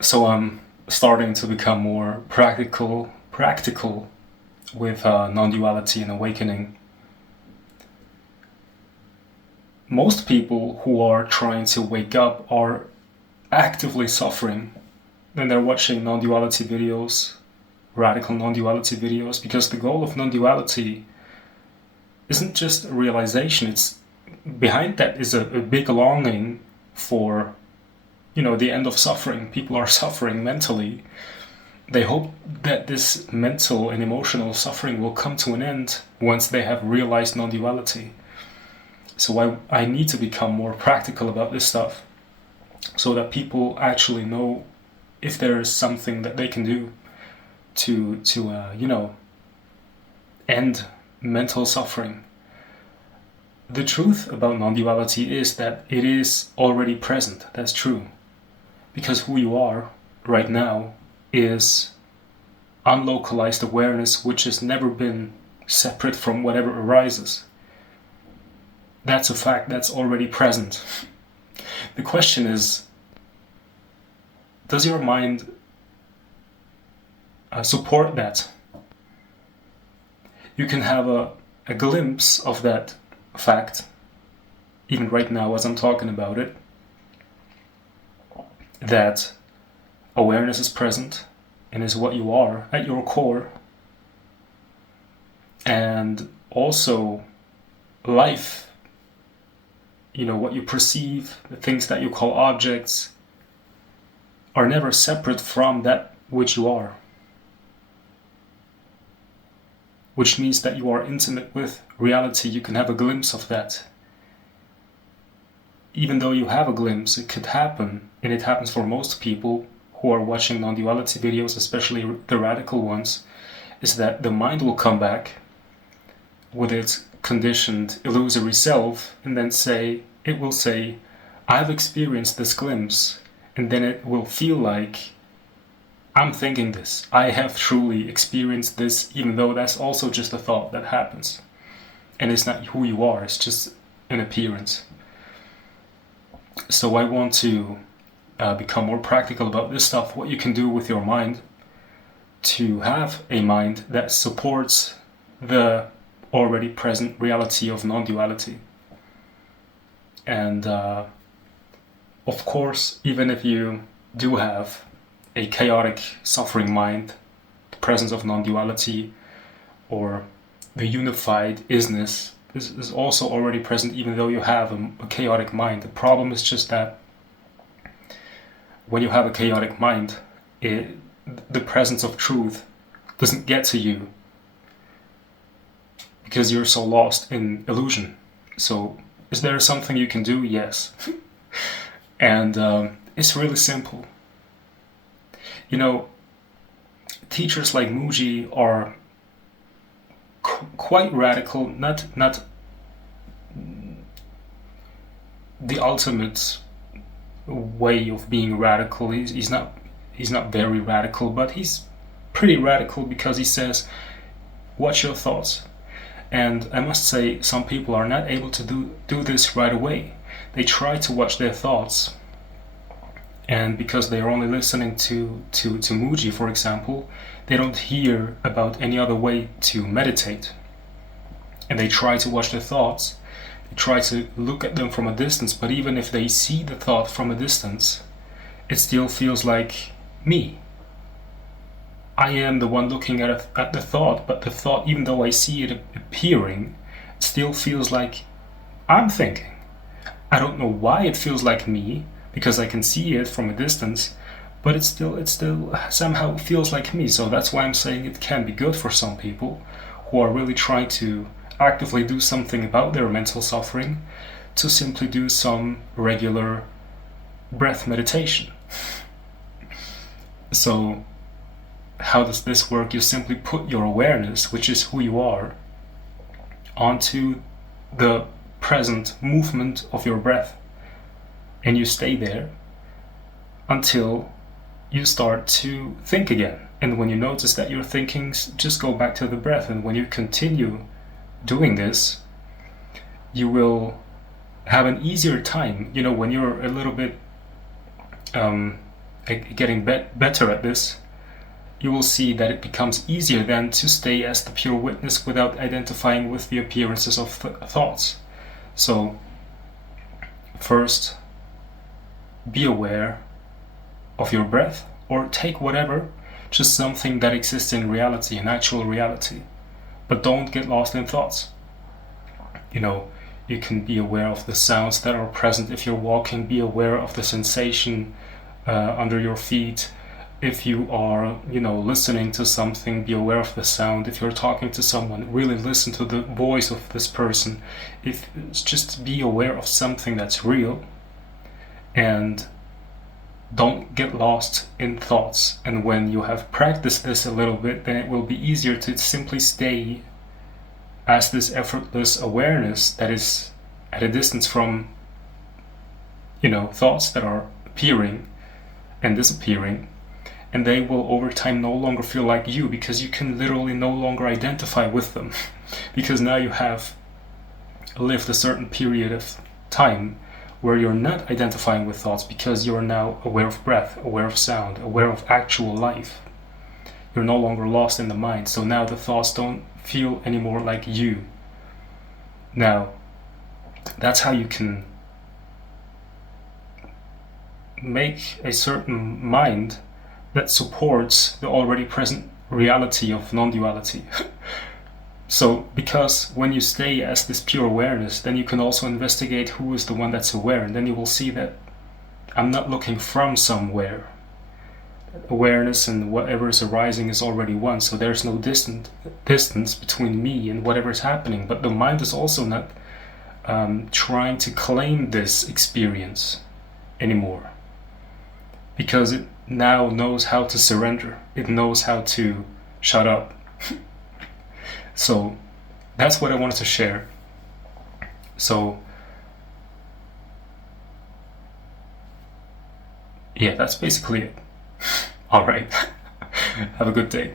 So I'm starting to become more practical with non-duality and awakening. Most people who are trying to wake up are actively suffering. Then they're watching non-duality videos, radical non-duality videos, because the goal of non-duality isn't just a realization. It's behind that is a big longing for, the end of suffering. People are suffering mentally. They hope that this mental and emotional suffering will come to an end once they have realized non-duality. So I need to become more practical about this stuff so that people actually know if there is something that they can do to end mental suffering. The truth about non-duality is that it is already present. That's true. Because who you are right now is unlocalized awareness which has never been separate from whatever arises. That's a fact that's already present. The question is, does your mind support that? You can have a glimpse of that fact, even right now as I'm talking about it, that awareness is present and is what you are at your core, and also life, what you perceive, the things that you call objects, are never separate from that which you are. Which means that you are intimate with reality. You can have a glimpse of that. Even though you have a glimpse, it could happen, and it happens for most people who are watching non-duality videos, especially the radical ones, is that the mind will come back with its conditioned illusory self and then it will say, I've experienced this glimpse, and then it will feel like, I'm thinking this, I have truly experienced this, even though that's also just a thought that happens. And it's not who you are, it's just an appearance. So I want to become more practical about this stuff, what you can do with your mind to have a mind that supports the already present reality of non-duality. And of course, even if you do have a chaotic, suffering mind, the presence of non-duality or the unified isness is also already present, even though you have a chaotic mind. The problem is just that when you have a chaotic mind, the presence of truth doesn't get to you because you're so lost in illusion. So is there something you can do? Yes. And it's really simple. Teachers like Muji are quite radical, not the ultimate way of being radical. He's not very radical, but he's pretty radical because he says, watch your thoughts. And I must say, some people are not able to do this right away. They try to watch their thoughts, and because they are only listening to Muji, for example, they don't hear about any other way to meditate. And they try to watch their thoughts, they try to look at them from a distance, but even if they see the thought from a distance, it still feels like me. I am the one looking at the thought, but the thought, even though I see it appearing, still feels like I'm thinking. I don't know why it feels like me, because I can see it from a distance, but it still somehow feels like me. So that's why I'm saying it can be good for some people who are really trying to actively do something about their mental suffering, to simply do some regular breath meditation. So how does this work? You simply put your awareness, which is who you are, onto the present movement of your breath, and you stay there until you start to think again. And when you notice that you're thinking, just go back to the breath. And when you continue doing this, you will have an easier time. When you're a little bit getting better at this, you will see that it becomes easier then to stay as the pure witness without identifying with the appearances of thoughts. So, first, be aware of your breath, or take whatever, just something that exists in reality, in actual reality. But don't get lost in thoughts. You can be aware of the sounds that are present if you're walking, be aware of the sensation under your feet. If you are, listening to something, be aware of the sound. If you're talking to someone, really listen to the voice of this person. If just be aware of something that's real, and don't get lost in thoughts. And when you have practiced this a little bit, then it will be easier to simply stay as this effortless awareness that is at a distance from, thoughts that are appearing and disappearing. And they will over time no longer feel like you, because you can literally no longer identify with them. Because now you have lived a certain period of time where you're not identifying with thoughts, because you're now aware of breath, aware of sound, aware of actual life. You're no longer lost in the mind, so now the thoughts don't feel anymore like you. Now, that's how you can make a certain mind that supports the already present reality of non-duality. So, because when you stay as this pure awareness, then you can also investigate who is the one that's aware, and then you will see that I'm not looking from somewhere. Awareness and whatever is arising is already one, so there's no distance between me and whatever is happening. But the mind is also not trying to claim this experience anymore, because it now knows how to surrender. It knows how to shut up. So that's what I wanted to share. So yeah, that's basically it. All right. Have a good day.